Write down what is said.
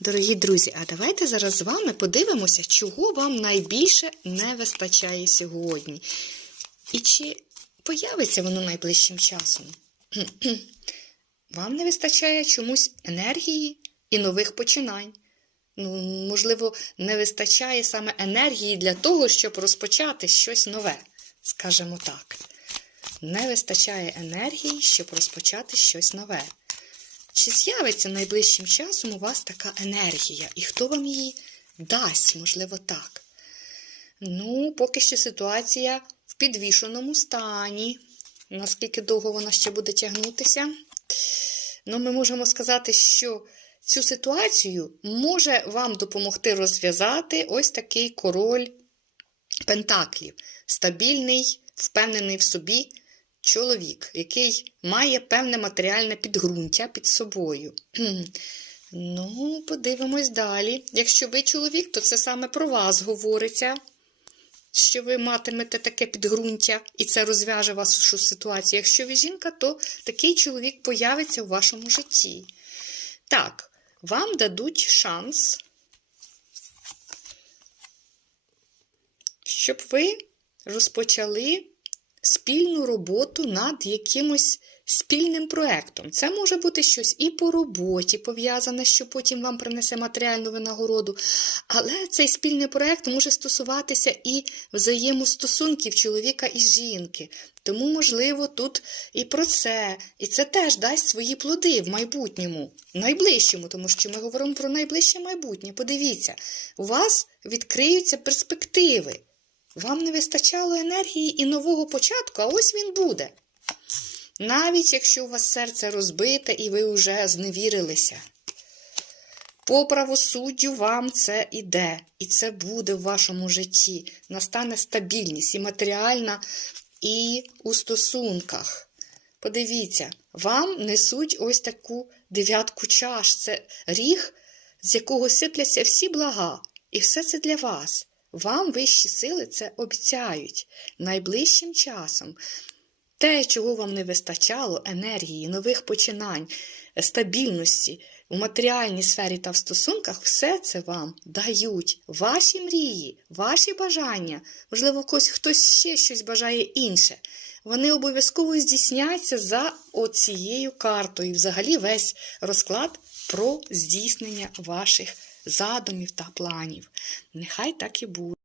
Дорогі друзі, а давайте зараз з вами подивимося, чого вам найбільше не вистачає сьогодні. І чи появиться воно найближчим часом? Вам не вистачає чомусь енергії і нових починань. Ну, можливо, не вистачає саме енергії для того, щоб розпочати щось нове, скажімо так. Не вистачає енергії, щоб розпочати щось нове. Чи з'явиться найближчим часом у вас така енергія? І хто вам її дасть, можливо, так? Ну, поки що ситуація в підвішеному стані. Наскільки довго вона ще буде тягнутися? Ну, ми можемо сказати, що цю ситуацію може вам допомогти розв'язати ось такий король пентаклів. Стабільний, впевнений в собі чоловік, який має певне матеріальне підґрунтя під собою. Ну, подивимось далі. Якщо ви чоловік, то це саме про вас говориться, що ви матимете таке підґрунтя, і це розв'яже вашу ситуацію. Якщо ви жінка, то такий чоловік появиться у вашому житті. Так, вам дадуть шанс, щоб ви розпочали спільну роботу над якимось спільним проектом. Це може бути щось і по роботі пов'язане, що потім вам принесе матеріальну винагороду. Але цей спільний проект може стосуватися і взаємостосунків чоловіка і жінки. Тому, можливо, тут і про це. І це теж дасть свої плоди в майбутньому, найближчому, тому що ми говоримо про найближче майбутнє. Подивіться, у вас відкриються перспективи. Вам не вистачало енергії і нового початку, а ось він буде. Навіть якщо у вас серце розбите і ви вже зневірилися. По правосуддю вам це іде, і це буде в вашому житті. Настане стабільність і матеріальна, і у стосунках. Подивіться, вам несуть ось таку дев'ятку чаш. Це ріг, з якого сипляться всі блага. І все це для вас. Вам вищі сили це обіцяють найближчим часом. Те, чого вам не вистачало, енергії, нових починань, стабільності у матеріальній сфері та в стосунках, все це вам дають. Ваші мрії, ваші бажання, можливо, когось хтось ще щось бажає інше. Вони обов'язково здійсняться за оцією картою. Взагалі весь розклад про здійснення ваших задумів та планів. Нехай так і буде.